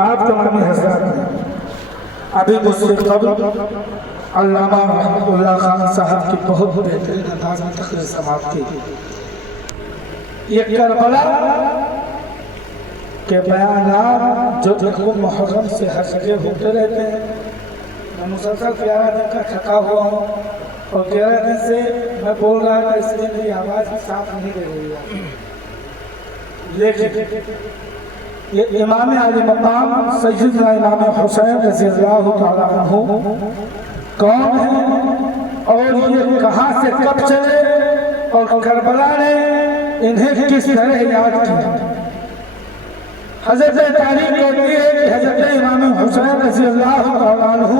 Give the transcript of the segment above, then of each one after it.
آپ تمام حضرات نے ابھی مجھ سے قبل علامہ محمد اللہ خان صاحب کی بہت بہترین انداز میں تقریر سماعت کی. یہ کربلا کے بیانات جو دیکھو محرم سے ہر جگہ ہوتے رہتے ہیں. میں مسلسل 11 دن کا تھکا ہوا ہوں اور 11 دن سے میں بول رہا تھا، اس لیے میری آواز بھی صاف نہیں دے رہی ہے. لیکن یہ امام علی مقام سیدنا امام حسین رضی اللہ تعالیٰ عنہ کون ہیں اور یہ کہاں سے کب چلے اور کربلا نے انہیں کس طرح یاد کیا. حضرت تاریخ کہتی ہے کہ حضرت امام حسین رضی اللہ تعالیٰ عنہ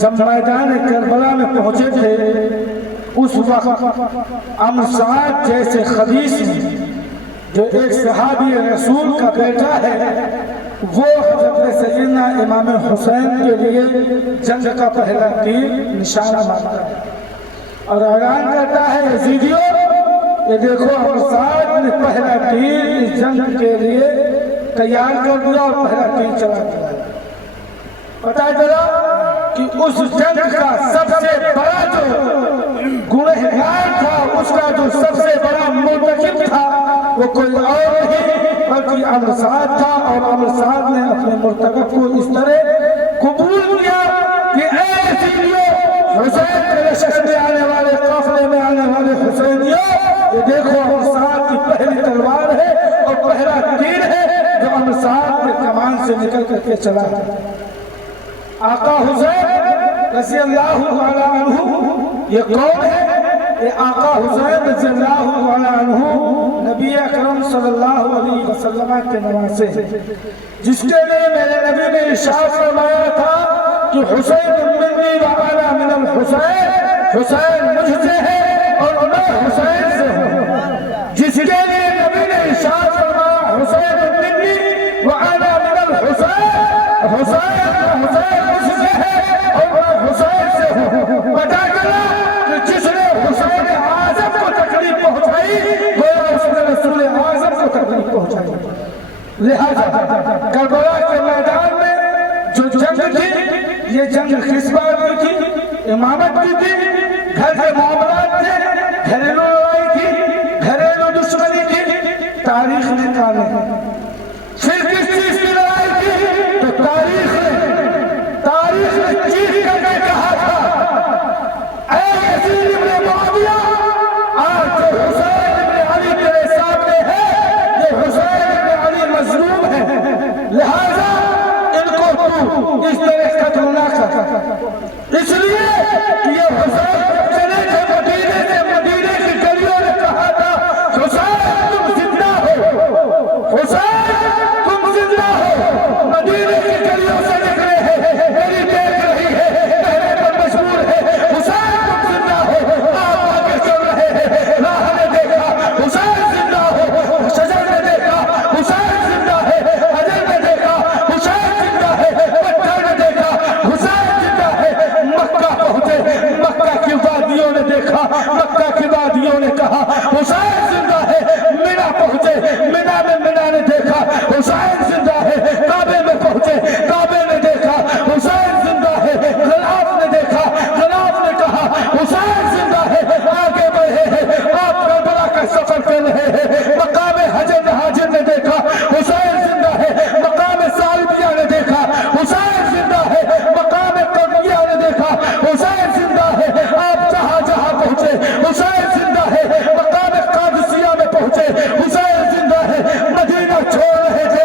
جب میدان کربلا میں پہنچے تھے، اس وقت امساد جیسے خبیث جو ایک صحابی رسول کا بیٹا ہے، وہ حضرت سیدنا امام حسین کے لیے جنگ کا پہلا تیر نشانہ مانتا ہے اور اعلان کرتا ہے، یزیدیو یہ دیکھو امساد نے پہلا تیر اس جنگ کے لیے تیار کر دیا اور پہلا تیر چلا دیا. پتہ چلا کہ اس جنگ کا سب سے بڑا جو گنہگار تھا، اس کا جو سب سے بڑا مرتکب تھا، وہ کوئی اور نہیں بلکہ امساد تھا. اور امساد نے اپنے مرتکب کو اس طرح قبول کیا کہ اے یزیدیو، حسین کے لشکر میں آنے والے، قافلے میں آنے والے حسینیوں، یہ دیکھو امساد کی پہلی تلوار ہے اور پہلا تیر ہے جو امساد کے کمان سے نکل کر کے چلا ہے. آقا حسین رضی اللہ تعالیٰ عنہ یہ کون ہے؟ یہ آقا حسین رضی اللہ تعالیٰ عنہ نبی اکرم صلی اللہ علیہ وسلم کے نواسے ہیں، جس کے لیے میرے نبی نے ارشاد فرمایا تھا کہ حسین منی وانا من الحسین، حسین مجھ سے ہے اور میں حسین سے ہوں. جس کے لیے نبی نے ارشاد فرمایا حسین منی وانا من الحسین، حسین مجھ سے ہے اور میں حسین سے ہوں. پتہ چلا کہ جس نے حسین اعظم کو تکلیف پہنچائی وہ اس نے رسول اعظم کو تکلیف پہنچائی. لہذا کربلا کے میدان میں جو جنگ تھی، یہ جنگ کس بات کی تھی؟ امامت کی تھی. گھر کے معاملات تھے، گھریلو لڑائی تھی، گھریلو دشمنی تھی. تاریخ نے کہا پھر کس چیز کی لڑائی تھی؟ تو تاریخ نے چیخ کر کے کہا تھا، اے یزید ابن معاویہ، آج جو حسین ابن علی تیرے سامنے ہے، یہ حسین ابن علی مظلوم ہے، لہذا ان کو تو اس طرح قتل نہ کر. اس لیے کہ یہ حسین چلے تھے مدینے سے، مدینے کی گلیوں نے کہا تھا، حسین تم زندہ ہو، حسین تم زندہ ہو. مدینے کی گلیوں سے نکلے ہیں، میری دیکھ رہی ہے، کہنے پر مشہور ہے، حسین تم زندہ ہو. آپ آگے چل رہے ہیں، راہ نے دیکھا حسین زندہ ہو، شجر نے دیکھا حسین زندہ ہے، حجر نے دیکھا حسین زندہ ہے، پتھر نے دیکھا حسین زندہ ہے. مکہ پہنچے، مکہ کی وادیوں نے دیکھا، مکہ کی وادیوں نے کہا حسین زندہ ہے. مینا پہنچے، مینا میں مینا نے دیکھا حسین زندہ ہے. کعبے میں پہنچے، کعبے نے دیکھا حسین زندہ ہے. غلاف نے دیکھا، غلاف نے کہا حسین زندہ ہے. آگے بڑھے ہیں، آپ کربلا کا سفر کر رہے ہیں. مقام حجر حاجر نے دیکھا حسین زندہ ہے. مقام سالبیہ نے دیکھا حسین زندہ ہے. مقام قربیہ نے دیکھا حسین زندہ ہے. آپ جہاں جہاں پہنچے حسین زندہ ہے. مقام قادسیہ میں پہنچے حسین زندہ ہے. مدینہ چھوڑ رہے تھے،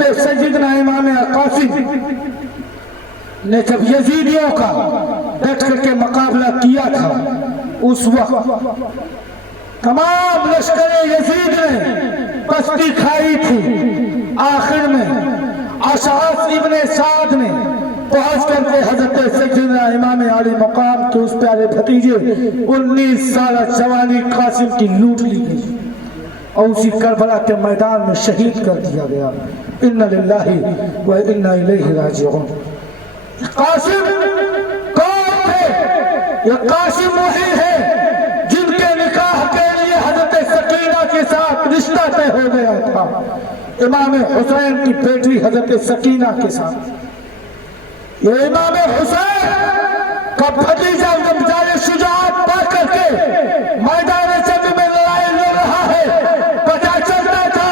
حضرت سیدنا امام قاسم نے جب یزیدیوں کا ڈٹ کر کے مقابلہ کیا تھا، اس وقت تمام لشکر یزید نے پستی کھائی تھی، آخر میں اشعث ابن سعد نے پہنچ کر کے حضرت سیدنا امام علی مقام کے اس پیارے بھتیجے 19 سالہ جوانی قاسم کی لوٹ لی گئی اور اسی کربلا کے میدان میں شہید کر دیا گیا۔ انا للہ و انا الیہ راجعون۔ قاسم کون تھے؟ یہ قاسم وہی ہے جن کے نکاح کے لیے حضرت سکینہ کے ساتھ رشتہ طے ہو گیا تھا، امام حسین کی بیٹی حضرت سکینہ کے ساتھ۔ یہ امام حسین کا بھتیجا جب شجاعت پا کر کے میدان جنگ میں لڑائی لڑ رہا ہے، پتہ چلتا تھا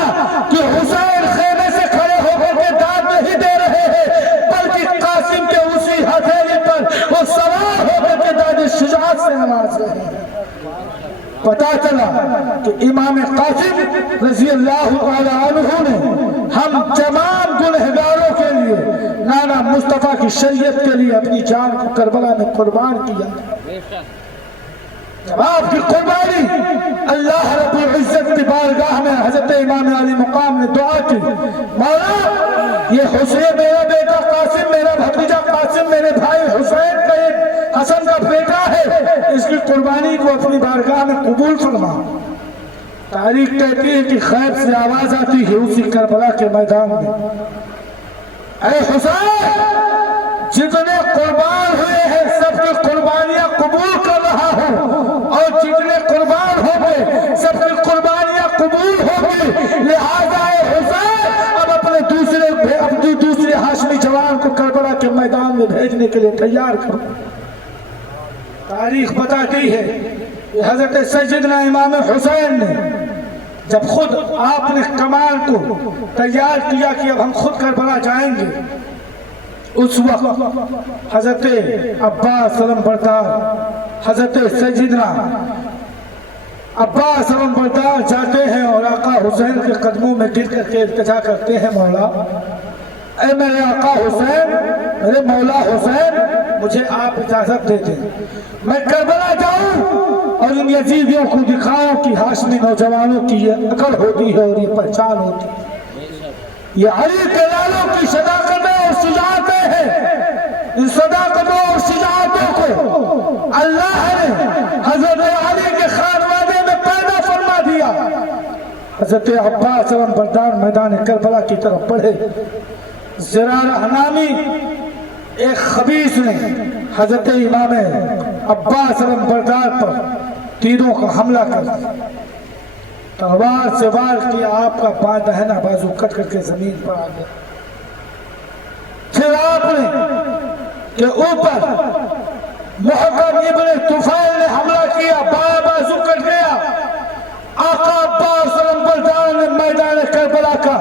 کہ حسین خیمے سے کھڑے ہو کر کے داد نہیں دے رہے ہیں، بلکہ قاسم کے اسی ہتھیلی پر وہ سوار ہو کر کے داد شجاعت سے نواز رہے ہیں۔ پتہ چلا کہ امام قاسم رضی اللہ تعالی عنہ نے ہم تمام گنہگاروں کے لیے نانا مصطفیٰ کی شریعت کے لیے اپنی جان کو کربلا میں قربان کیا۔ جب آپ کی قربانی اللہ رب العزت کی بارگاہ میں حضرت امام علی مقام نے دعا کی، مولا یہ حسین میرا بیٹا قاسم، میرا بھتیجا قاسم، میرے بھائی حسین کا ایک حسن کا بیٹا ہے، اس کی قربانی کو اپنی بارگاہ میں قبول فرما۔ تاریخ کہتی ہے کہ خیب سے آواز آتی ہے اسی کربلا کے میدان میں، اے حسین جتنے قربان ہوئے ہیں سب کی قربانیاں قبول کر رہا ہوں، اور جتنے قربان ہو گئے سب کی قربانیاں قبول ہو گئی، لہذا اے حسین اب اپنے دوسرے ہاشمی جوان کو کربلا کے میدان میں بھیجنے کے لیے تیار کرو۔ تاریخ بتاتی ہے کہ حضرت سیدنا امام حسین نے جب خود آپ نے کمان کو تیار کیا کہ اب ہم خود کربلا جائیں گے، اس وقت حضرت عباس علم بردار، حضرت سیدنا عباس علم بردار جاتے ہیں اور آقا حسین کے قدموں میں گر کر کے التجا کرتے ہیں، مولا اے میرے آقا حسین، میرے مولا حسین، مجھے آپ اجازت دے دیں، میں کربلا جاؤں اور ان یزیدیوں کو دکھاؤں کہ ہاشمی نوجوانوں کی یہ عقل ہوتی ہے اور یہ پہچان ہوتی ہے، یہ علی کے لالوں کی صداقتیں اور شجاعتیں ہیں۔ ان صداقتوں اور شجاعتوں کو اللہ نے حضرت علی کے خانوادے میں پیدا فرما دیا۔ حضرت عباس علم بردار میدان کربلا کی طرف بڑھے، زرارہ نامی ایک خبیث نے حضرت امام عباس علم بردار پر تیروں کا حملہ کر دیا، تلوار سے وار کیا، آپ کا بائیں دہنا بازو کٹ کر کے زمین پر آ گیا۔ پھر آپ نے کہ اوپر محکم ابن طفیل نے حملہ کیا، بائیں بازو کٹ گیا۔ آقا عباس علم بردار نے میدان کربلا کا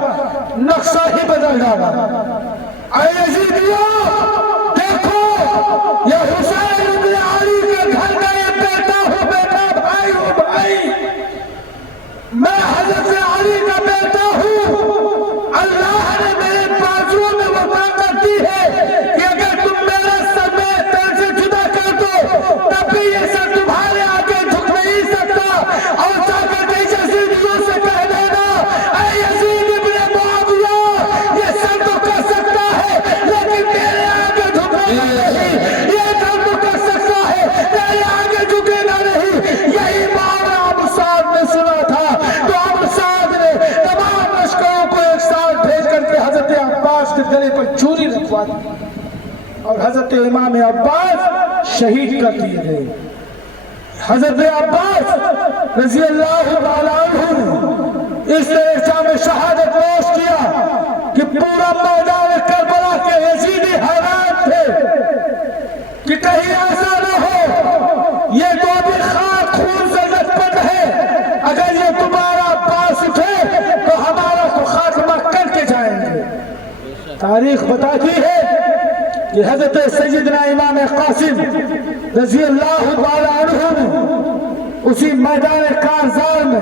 نقشہ ہی بدل ڈالا۔ اے یزیدیوں دیکھو، یہ حسین ابن علی کے گھر کا یہ بیٹا ہو، بیٹا بھائی ہو بھائی، میں حضرت علی کا بیٹا ہوں۔ اللہ نے میرے بازوؤں میں وہ طاقت دی ہے کہ اگر تم میرا سر میں تن سے جدا کر دو تب بھی یہ سر تمہارے آگے جھک نہیں سکتا، اور جا کر کے یزیدیوں سے کہہ دینا، اے یزید ابن معاویہ، یہ سر تو کر سکتا ہے لیکن میرے آگے جھکے گا نہیں، یہ سر تو کر سکتا ہے میرے آگے جھکے گا نہیں۔ یہی معاملہ ابو سعد نے سنا تھا، تو ابو سعد نے تمام لشکروں کو ایک ساتھ بھیج کر کے حضرت عباس کے گلے پر چوری رکھوا دی اور حضرت امام عباس شہید کر دیے گئے۔ حضرت عباس رضی اللہ تعالیٰ عنہ نے اس طرح میں شہادت نوش کیا کہ پورا میدان کربلا کے یزیدی حیران تھے کہ کہیں ایسا نہ ہو یہ تو بھی خاک خون سے لطپت ہے، اگر یہ تمہارا عباس اٹھے تو ہمارا تو خاتمہ کر کے جائیں گے۔ تاریخ بتاتی ہے کہ حضرت سیدنا امام قاسم رضی اللہ تعالی عنہ نے اسی میدان کارزار میں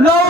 9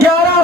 11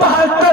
72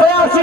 82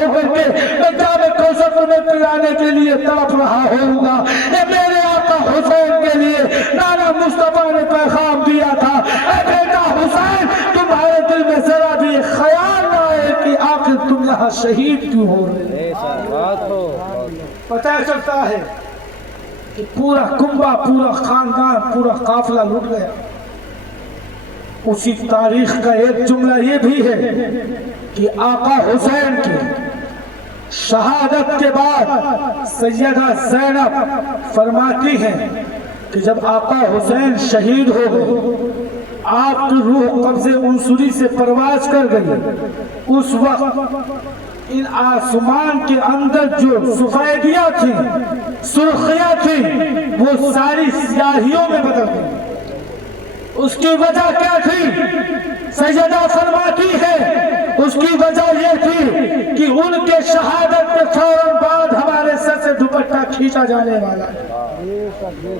ہو کر کے میں جام کوثر تمہیں پلانے کے لیے تڑپ رہا ہوں گا۔ یہ میرے آقا حسین کے لیے نانا مصطفیٰ نے پیغام دیا تھا، اے بیٹا حسین تمہارے دل میں ذرا بھی خیال نہ آئے کہ آخر تم یہاں شہید کیوں ہو رہے ہو۔ پتہ چلتا ہے کہ پورا کنبہ، پورا خاندان، پورا قافلہ لٹ گیا۔ اسی تاریخ کا ایک جملہ یہ بھی ہے کہ آقا حسین کی شہادت کے بعد سیدہ زینب فرماتی ہیں کہ جب آقا حسین شہید ہو گئے، آپ کی روح قبض عنصری سے پرواز کر گئی، اس وقت ان آسمان کے اندر جو سفیدیاں تھیں، سرخیاں تھیں، وہ ساری سیاہیوں میں بدل گئی۔ اس کی وجہ کیا تھی؟ سیدہ فرماتی ہے اس کی وجہ یہ تھی کہ ان کے شہادت کے فوراً بعد ہمارے سر سے دوپٹہ کھینچا جانے والا ہے۔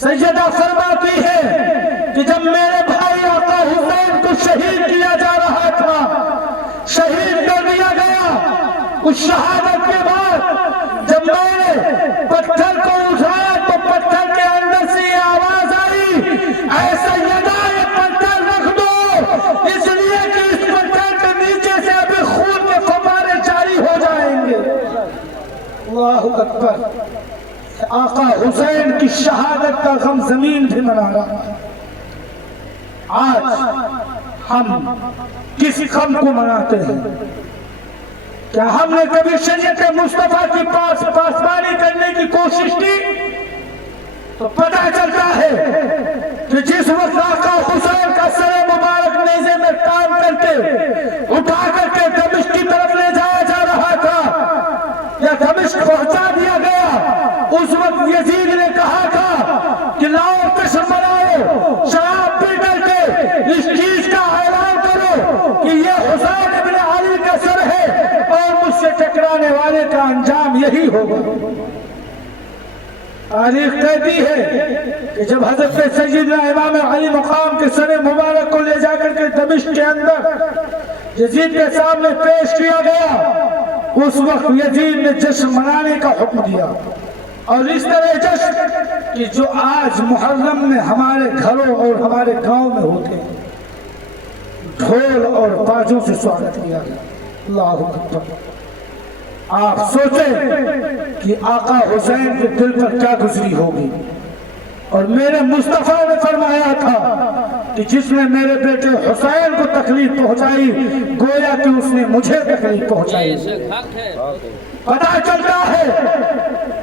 سیدہ فرماتی ہے کہ جب میرے بھائی آقا حسین کو شہید کیا جا رہا تھا، شہید کر دیا گیا، اس شہادت کے بعد جب میں نے پتھر کو اٹھایا تو پتھر کے اندر سے یہ آواز آئی، اے سیدہ یہ پتھر رکھ دو، اس لیے کہ اس پتھر کے نیچے سے ابھی خون کے فوارے جاری ہو جائیں گے۔ اللہ اکبر۔ آقا حسین کی شہادت کا غم زمین بھی منا رہا ہے۔ آج ہم کس غم کو مناتے ہیں؟ کیا ہم نے کبھی شریعت مصطفیٰ کی پاسبانی کرنے کی کوشش کی؟ تو پتہ چلتا ہے کہ جس وقت آقا حسین کا سر مبارک نیزے میں کام کر کے اٹھا کر کے دمشق کی طرف لے جایا جا رہا تھا یا دمشق پہنچا دیا گیا، اس وقت یزید نے کہا تھا کہ لاؤ جشن مناؤ، شراب پی کر کے اس چیز کا اعلان کرو کہ یہ حسین ابن علی کا سر ہے اور مجھ سے ٹکرانے والے کا انجام یہی ہوگا۔ تاریخ کہتی ہے کہ جب حضرت سیدنا امام علی مقام کے سر مبارک کو لے جا کر کے دمشق کے اندر یزید کے سامنے پیش کیا گیا، اس وقت یزید نے جشن منانے کا حکم دیا، اور اس طرح جشن کہ جو آج محرم میں ہمارے گھروں اور ہمارے گاؤں میں ہوتے ہیں، ڈھول اور باجوں سے سواگت کیا گیا۔ اللہ اکبر۔ آپ سوچیں کہ آقا حسین کے دل پر کیا گزری ہوگی، اور میرے مصطفیٰ نے فرمایا تھا کہ جس نے میرے بیٹے حسین کو تکلیف پہنچائی گویا کہ اس نے مجھے تکلیف پہنچائی۔ پتہ چلتا ہے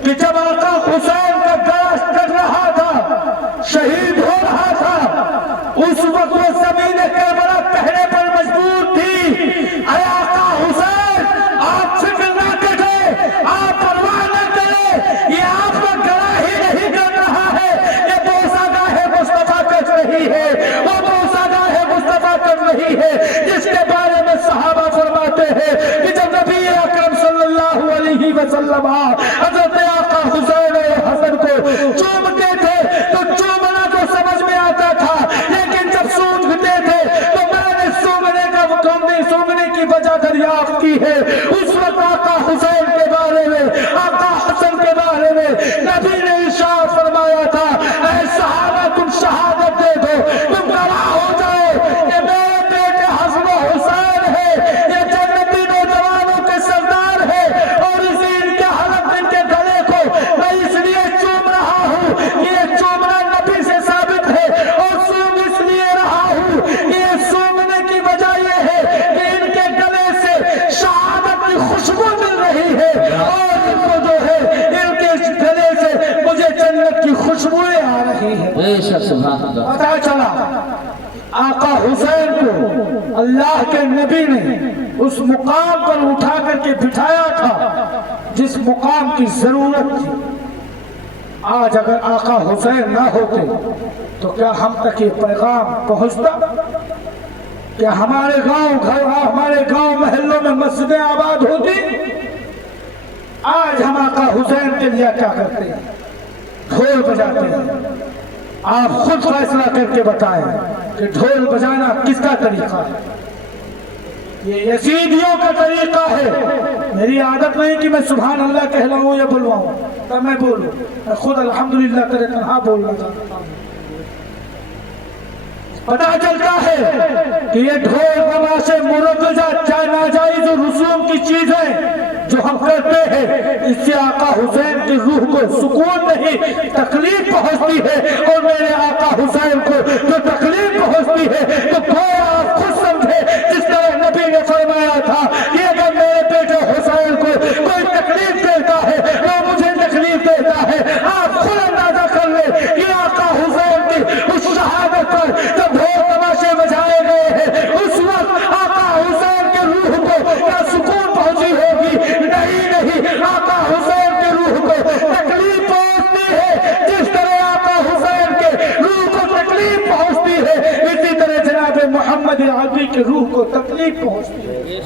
کہ جب آقا حسین کا گلا کٹ رہا تھا، شہید ہو رہا تھا، اس وقت وہ زمین کربلا کہنے پر مجبور تھی، اے آقا حسین آپ فکر نہ کریں، آپ پرواہ نہ کریں، یہ آپ کا گلا ہی نہیں کر رہا ہے، یہ بوسہ گاہ مصطفیٰ کر رہی ہے، وہ بوسہ گاہ مصطفیٰ کر رہی ہے، جس کے بارے میں صحابہ فرماتے ہیں کہ جب نبی اکرم صلی اللہ علیہ وسلم حضرت آقا حسین اور حسن کو چومتے تھے تو چومنا تو سمجھ میں آتا تھا، لیکن جب سونگھتے تھے تو میں نے سونگنے کی وجہ دریافت کی ہے۔ اس وقت آقا حسین کے بارے میں، آقا حسن کے بارے میں نبی نے ارشاد فرمایا تھا، اے صحابہ تم شہادت دے دو، تم گواہ ہو جاؤ کہ میرے بیٹے حسن و حسین ہے، یہ جنتی نوجوانوں کے سردار ہے، اور اسی ان کے حلق ان کے گلے کو میں اس لیے چوم رہا ہوں کہ یہ چومنا نبی سے ثابت ہے، اور سونگ اس لیے رہا ہوں کہ یہ سونگنے کی وجہ یہ ہے کہ ان کے گلے سے شہادت کی خوشبو مل رہی ہے، اور ان کو جو ہے ان کے گلے سے مجھے جنت کی خوشبوئیں آ رہی ہیں۔ پتہ چلا آقا حسین کو اللہ کے نبی نے اس مقام پر اٹھا کر کے بٹھایا تھا جس مقام کی ضرورت تھی۔ آج اگر آقا حسین نہ ہوتے تو کیا ہم تک یہ پیغام پہنچتا؟ کیا ہمارے گاؤں محلوں میں مسجدیں آباد ہوتی؟ آج ہم آقا حسین کے لیے کیا کرتے ہیں؟ ڈھول بجاتے ہیں۔ آپ خود فیصلہ کر کے بتائیں کہ ڈھول بجانا کس کا طریقہ ہے؟ یہ یزیدیوں کا طریقہ ہے. میری عادت نہیں کہ میں سبحان اللہ کہلاؤں یا بلواؤں، تب میں بولوں. میں خود الحمدللہ کرے تنہا بولنا چاہتا ہوں. پتا چلتا ہے کہ یہ ڈھول تماشے مرغزہ ناجائز رسوم کی چیزیں جو ہم کرتے ہیں، اس سے آقا حسین کی روح کو سکون نہیں تکلیف پہنچتی ہے، اور میرے آقا حسین کو جو تکلیف پہنچتی ہے تو گویا آپ خود سمجھے جس طرح نبی نے فرمایا تھا کہ اگر میرے بیٹے حسین کو کوئی تکلیف دیتا ہے وہ مجھے تکلیف دیتا ہے. آپ خود اندازہ کر لیں کہ آقا حسین کی اس شہادت پر جب ڈھول تماشے بجائے گئے ہیں اس وقت آقا حسین کے روح کو کیا سکون پہنچی ہوگی؟ نہیں. آقا حسین کے روح کو تکلیف پہنچتی ہے جس طرح آقا حسین کے روح کو تکلیف پہنچتی ہے، اسی طرح جناب محمد عربی کے روح کو تکلیف پہنچتی ہے.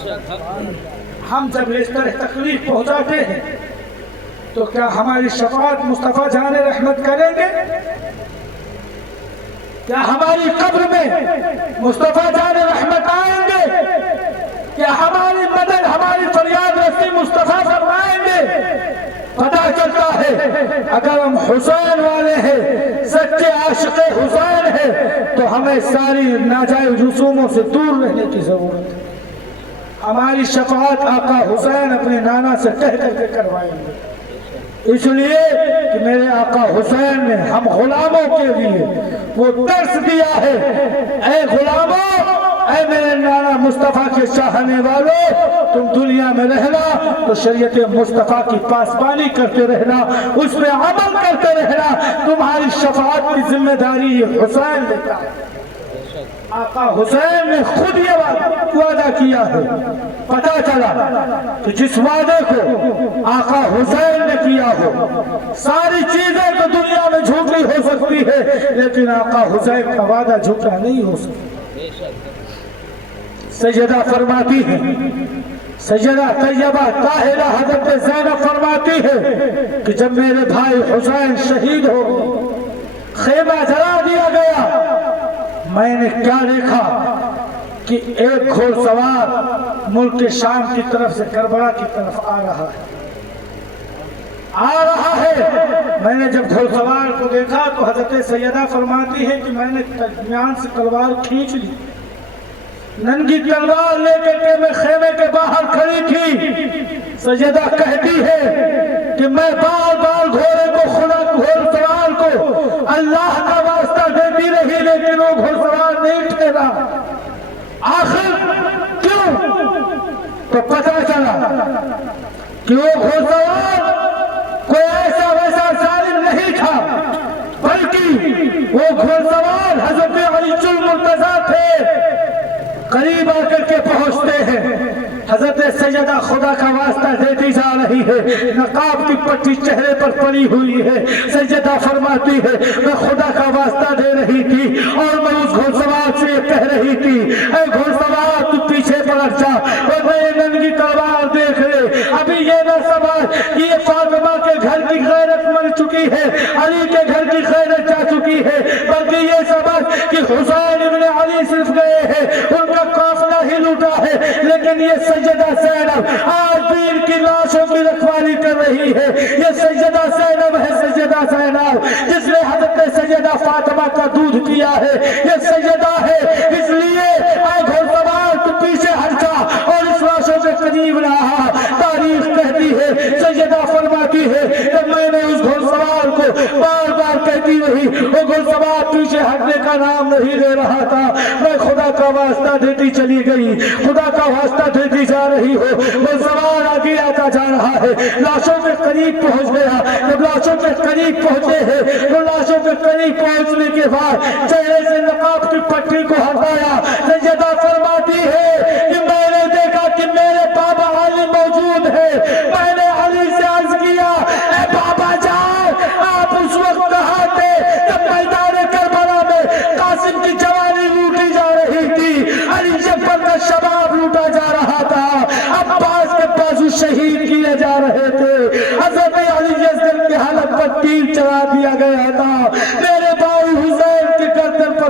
ہم جب اس طرح تکلیف پہنچاتے ہیں تو کیا ہماری شفاعت مصطفیٰ جان رحمت کریں گے؟ کیا ہماری قبر میں مصطفیٰ جان رحمت آئیں گے؟ کیا ہماری مدد ہماری فریاد رسی مصطفیٰ فرمائیں گے؟ پتا چلتا ہے اگر ہم حسین والے ہیں، سچے عاشق حسین ہیں، تو ہمیں ساری ناجائز رسوموں سے دور رہنے کی ضرورت ہے. ہماری شفاعت آقا حسین اپنے نانا سے کہہ کر کے کروائیں گے، اس لیے کہ میرے آقا حسین نے ہم غلاموں کے لیے وہ درس دیا ہے. اے غلاموں، اے میرے نانا مصطفیٰ کے چاہنے والوں، تم دنیا میں رہنا تو شریعت مصطفیٰ کی پاسبانی کرتے رہنا، اس میں عمل کرتے رہنا. تمہاری شفاعت کی ذمہ داری یہ حسین لیتا ہے. آقا حسین نے خود یہ وعدہ کیا ہے. پتا چلا کہ جس وعدے کو آقا حسین نے کیا ہو، ساری چیزیں تو دنیا میں جھوٹی ہو سکتی ہے لیکن آقا حسین کا وعدہ جھوٹا نہیں ہو سکتا. سیدہ فرماتی ہے، سیدہ طیبہ طاہرہ حضرت زینب فرماتی ہے کہ جب میرے بھائی حسین شہید ہو گئے، خیمہ جلا دیا گیا، میں نے کیا دیکھا کہ ایک گھوڑ سوار ملک شام کی طرف سے کربلا کی طرف آ رہا ہے. میں نے جب گھوڑ سوار کو دیکھا تو حضرت سیدہ فرماتی ہے کہ میں نے درمیان سے تلوار کھینچ لی، ننگی تلوار لے کے میں خیمے کے باہر کھڑی تھی. سیدہ کہتی ہے کہ میں بار بار گھوڑے کو گھوڑ سوار کو اللہ کا واسطہ دیتی رہی لیکن وہ گھوڑ سوار نہیں ٹھہرا. آخر کیوں؟ تو پتہ چلا کہ وہ گھوڑ سوار کوئی ایسا ویسا ظالم نہیں تھا، بلکہ وہ گھوڑ سوار حضرت علی المرتضیٰ تھے. قریب آ کر کے پہنچتے ہیں، حضرت سیدہ خدا کا واسطہ دیتی جا رہی ہے، نقاب کی پٹی چہرے پر پڑی ہوئی ہے. سیدہ فرماتی ہے میں خدا کا واسطہ دے رہی تھی اور میں اس گھوڑ سوار سے یہ کہہ رہی تھی اے گھوڑ سوار تو پیچھے پلٹ جا اور میں یہ ننگی تلوار دیکھ لے. ابھی یہ نہ سمجھ یہ فاطمہ کے گھر کی غیرت مر چکی ہے، علی کے گھر کی غیرت جا چکی ہے، بلکہ یہ سمجھ کہ حسین ابن علی صرف گئے ہیں، ان کا قافلہ ہی لوٹا ہے. لیکن یہ سیدہ زینب آج بھی ان کی لاشوں کی رکھوالی کر رہی ہے. یہ سیدہ زینب ہے، سیدہ زینب جس نے حضرت سیدہ فاطمہ کا دودھ پیا ہے. یہ سیدہ ہے، اس لیے اے گھوڑ سوار تو پیچھے ہٹ جا اور اس لاشوں کے قریب نہ آ. تاریخ کہتی ہے، سیدہ فرماتی ہے کہ میں نے اس گھوڑ سوار کو بار بار کہتی رہی، وہ گھوڑ سوار پیچھے ہٹنے کا نام نہیں لے رہا تھا. میں خدا کا واسطہ دیتی چلی گئی، خدا کا واسطہ دیتی جا رہی ہو. وہ سوار آگے آتا جا رہا ہے، لاشوں کے قریب پہنچ گیا. جب لاشوں کے قریب پہنچے ہیں تو لاشوں کے قریب پہنچنے کے بعد چہرے سے نقاب کی پٹی کو ہٹایا. سیدہ فرماتی ہے کہ میں نے دیکھا کہ میرے بابا علی موجود ہے. میں نے علی سے عرض کیا اے بابا جان، آپ اس وقت کہاں تھے جب میدان کربلا میں قاسم کی جوانی لوٹی جا رہی تھی، علی جعفر کا شباب لوٹا جا رہا تھا، عباس کے بازو شہید کیے جا رہے تھے، حضرت علی اصغر کی حالت پر تیر چلا دیا گیا تھا، میرے بھائی حسین کے گردن پر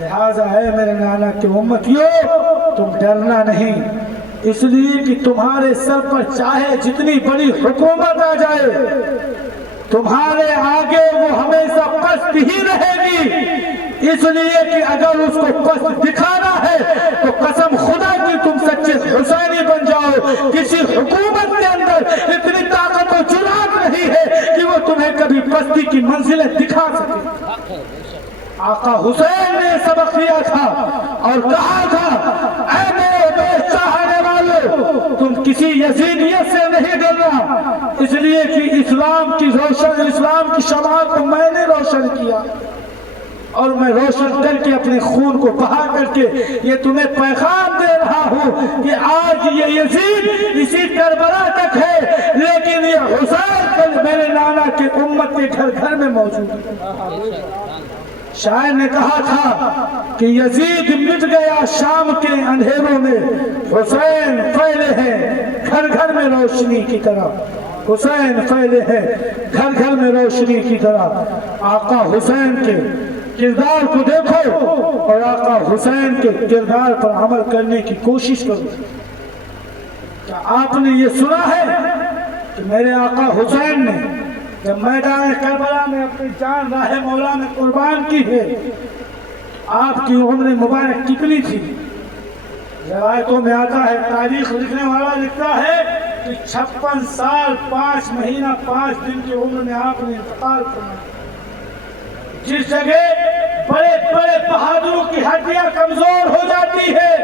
لہذا ہے میرے نانا کے امتیوں تم ڈرنا نہیں، اس لیے کہ تمہارے سر پر چاہے جتنی بڑی حکومت آ جائے تمہارے آگے وہ ہمیشہ پست ہی رہے گی، اس لیے کہ اگر اس کو پست دکھانا ہے تو قسم خدا کی تم سچے حسینی بن جاؤ۔ کسی حکومت کے اندر اتنی طاقت و جرأت نہیں ہے کہ وہ تمہیں کبھی پستی کی منزلیں دکھا سکے۔ آقا حسین نے سبق دیا تھا اور کہا تھا اے میرے بے چاہنے والوں تم کسی یزیدیت سے نہیں ڈرنا، اس لیے کہ اسلام کی شمع کو میں نے روشن کیا اور میں روشن کر کے اپنے خون کو بہا کر کے یہ تمہیں پیغام دے رہا ہوں کہ آج یہ یزید اسی کربلا تک ہے لیکن یہ حسین کل میرے نانا کے امت کے گھر گھر میں موجود ہے۔ شاعر نے کہا تھا کہ یزید مٹ گیا شام کے اندھیروں میں، حسین پھیلے ہیں گھر گھر میں روشنی کی طرح، حسین پھیلے ہیں گھر گھر میں روشنی کی طرح۔ آقا حسین کے کردار کو دیکھو اور آقا حسین کے کردار پر عمل کرنے کی کوشش کرو۔ کیا آپ نے یہ سنا ہے کہ میرے آقا حسین نے جب میدان کربلا میں اپنی جان راہ مولا میں قربان کی ہے آپ کی عمر مبارک کتنی تھی؟ روایتوں میں آتا ہے، تاریخ لکھنے والا لکھتا ہے کہ 56 سال 5 مہینہ 5 دن کی عمر میں آپ نے انتقال فرمایا۔ جس جگہ بڑے بڑے بہادروں کی ہڈیاں کمزور ہو جاتی ہے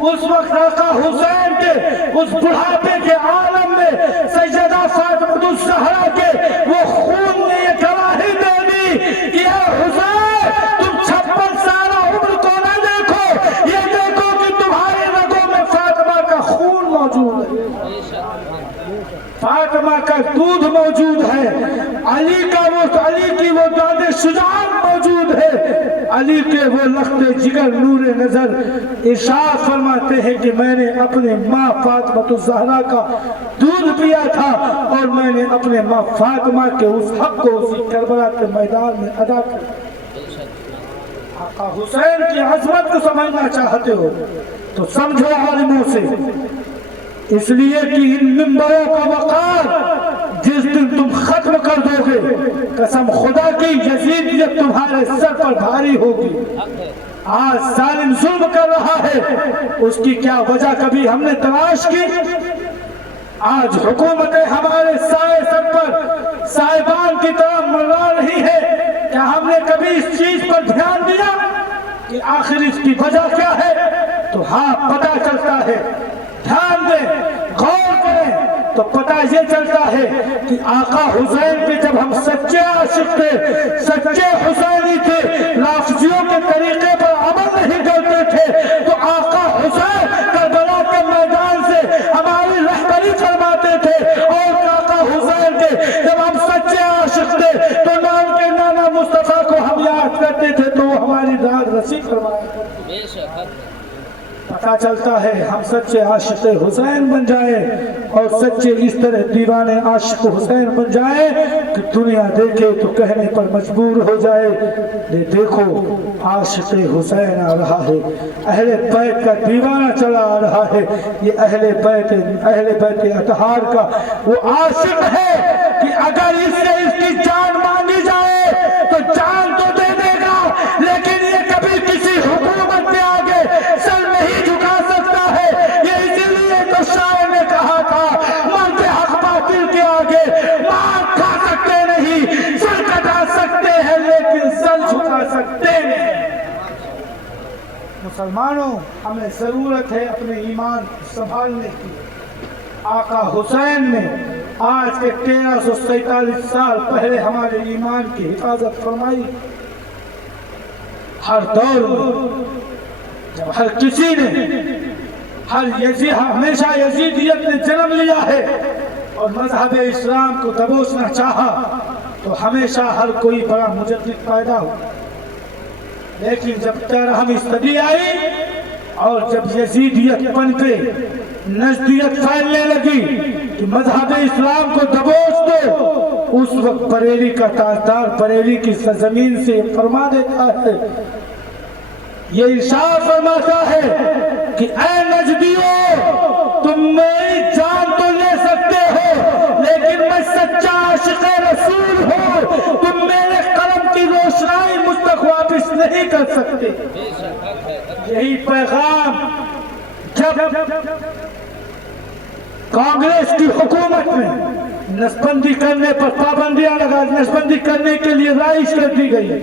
اس وقت آقا حسین کے اس بڑھاپے کے عالم میں سیدہ فاطمہ الزہرا کے وہ خون نے یہ گواہی دے دی کہ اے حسین تم 56 سالہ عمر کو نہ دیکھو، یہ دیکھو کہ تمہارے رگوں میں فاطمہ کا خون موجود ہے، فاطمہ کا دودھ موجود ہے، علی کی وہ داد شجاعت موجود ہے، علی کے وہ لخت جگر نور نظر ارشاد فرماتے ہیں کہ میں نے اپنے ماں فاطمہ الزہرا کا دودھ پیا تھا اور میں نے اپنے ماں فاطمہ کے اس حق کو اسی کربلا کے میدان میں ادا کیا۔ آقا حسین کی عظمت کو سمجھنا چاہتے ہو تو سمجھو عالموں سے، اس لیے کہ ان منبروں کا وقار جس دن تم ختم کر دو گے قسم خدا کی یزیدیت تمہارے سر پر بھاری ہوگی۔ آج ظالم ظلم کر رہا ہے، اس کی کیا وجہ کبھی ہم نے تلاش کی؟ آج حکومتیں ہمارے سائے سر پر سائبان کی طرح منڈرا رہی ہے، کیا ہم نے کبھی اس چیز پر دھیان دیا کہ آخر اس کی وجہ کیا ہے؟ تو ہاں پتہ چلتا ہے، دھیان دیں غور کریں تو پتہ یہ چلتا ہے کہ آقا حسین پہ جب ہم سچے عاشق تھے، سچے حسینی تھے، لافزیوں کے طریقے پر عمل نہیں کرتے تھے تو آقا حسین کربلا کے میدان سے ہماری رہبری فرماتے تھے، اور آقا حسین کے جب ہم سچے عاشق تھے تو نام کے نانا مصطفیٰ کو ہم یاد کرتے تھے تو وہ ہماری داد رسی فرماتے تھے۔ پتا چلتا ہے ہم سچے عاشق حسین بن جائیں اور سچے اس طرح دیوانے عاشق حسین بن جائیں کہ دنیا دیکھے تو کہنے پر مجبور ہو جائے دیکھو عاشق حسین آ رہا ہے، اہل بیت کا دیوانہ چلا آ رہا ہے، یہ اہل بیت اطہار کا وہ عاشق ہے کہ اگر اس سے اس کی جان مانگی جائے تو جان تو دے دے گا لیکن یہ کبھی کسی حکومت کے آگے سر نہیں جھکا سکتا ہے۔ یہ اسی لیے تو شاعر نے کہا تھا مرد حق باطل کے آگے مار کھا سکتے نہیں، سر کٹا سکتے ہیں لیکن سر جھکا سکتے نہیں۔ مسلمانوں ہمیں ضرورت ہے اپنے ایمان سنبھالنے کی۔ آقا حسین نے آج کے 1347 سال پہلے ہمارے ایمان کی حفاظت فرمائی۔ ہر دور میں جب ہر کسی نے ہمیشہ یزیدیت نے جنم لیا ہے اور مذہب اسلام کو دبوچنا چاہا تو ہمیشہ ہر کوئی بڑا مجدد پیدا ہو، لیکن جب 13ویں صدی آئی اور جب یزیدیت پنپے نزدیت پھیلنے لگی کہ مذہب اسلام کو دبوچ دو، اس وقت بریلی کا تاجدار بریلی کی سرزمین سے فرما دیتا ہے یہ ارشاد فرماتا ہے کہ اے نجدیوں، تم میری جان تو لے سکتے ہو لیکن میں سچا عاشق رسول ہوں، تم میرے قلم کی روشنائی مجھ تک واپس نہیں کر سکتے۔ یہی پیغام جب کانگریس کی حکومت میں نسبندی کرنے پر پابندیاں لگا، نسبندی کرنے کے لیے رائج کر دی گئی،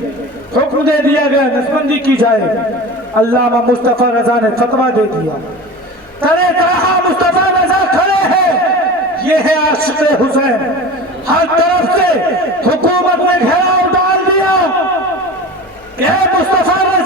حکم دے دیا گیا نسبندی کی جائے، علامہ مصطفیٰ رضا نے فتویٰ دے دیا، طرح طرح مصطفیٰ رضا کھڑے ہیں، یہ ہے عاشق حسین، ہر